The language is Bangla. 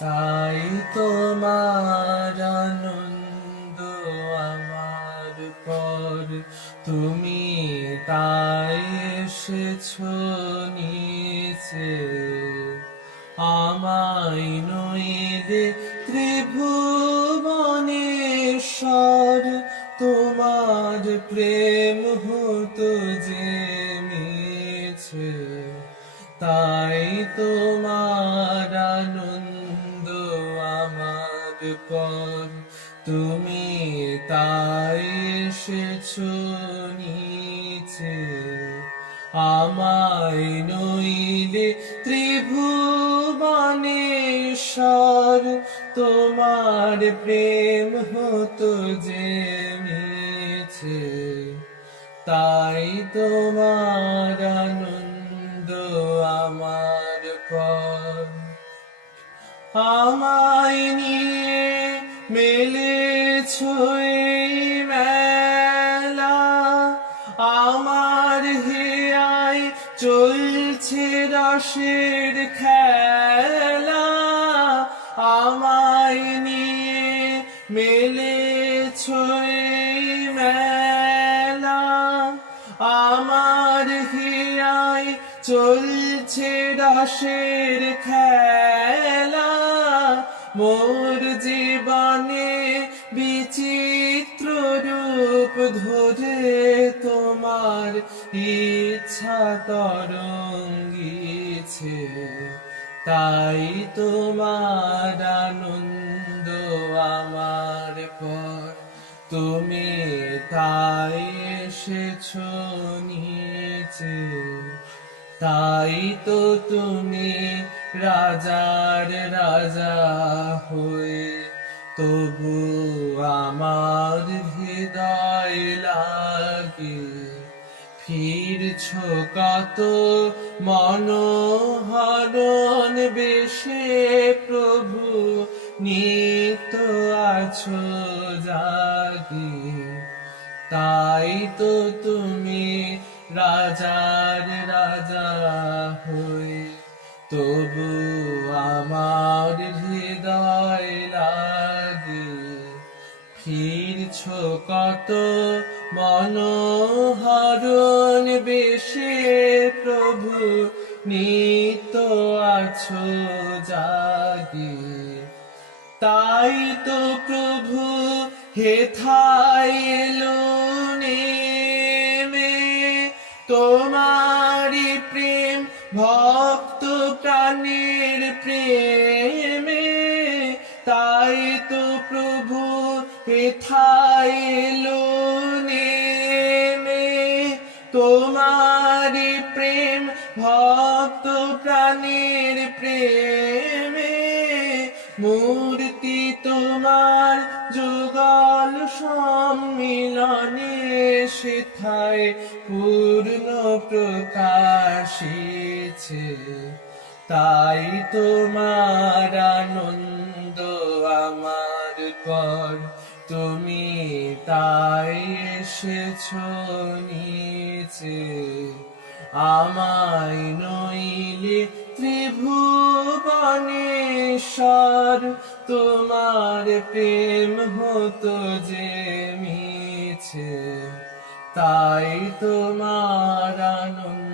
তাই তোমার আনন্দ আমার পর, তুমি তাই এসেছো নিচে। আমায় নইলে ত্রিভুবনেশ্বর, তোমার প্রেম হতো যে মিছে। তাই তোমার আনন্দ আমার পর, তুমি তাই এসেছো নিচে। আমায় নইলে ত্রিভুবনেশ্বর, তোমার প্রেম হতো যে মিছে। তাই তোমার আনন্দ আমার পর। আমায় নিয়ে মেলেছো এই মেলা, আমার হিয়ায় চলছে রসের খেলা। আমায় নিয়ে মেলেছো এই মেলা, আমার হিয়ায় চলছে রসের খেলা। মোর জীবনে বিচিত্র রূপ ধরে তোমার ইচ্ছা তরঙ্গিছে। তাই তোমার আনন্দ আমার পর, তুমি তাই এসেছো নিচে। তাই তো তুমি রাজার রাজা হয়ে, তবু আমার হৃদয় লাগে। ফিরছো কত মনোহরণ বেশে প্রভু, নিত্য আছো জাগে। তাই তো তুমি রাজার রাজা হয়ে, তবু আমার হৃদয় লাগে। ফিরছো কত মনোহরণ বেশে প্রভু, নিত্য আছো জাগে। তাই তো প্রভু হেথায় এলো নেমে, তোমারি প্রেম ভক্ত প্রাণের প্রেমে। তাই তো প্রভু হেথায় এলো নেমে, তোমারি প্রেম ভক্ত প্রাণের প্রেমে। মূর্তি তোমার যুগল সম্মিলনে, সেথায় পূর্ণ প্রকাশিছে। তাই তোমার আনন্দ আমার পর, তুমি তাই এসেছো নিচে। আমায় নইলে ত্রিভুবনেশ্বর, তোমার প্রেম হতো যে মিছে। তাই তোমার আনন্দ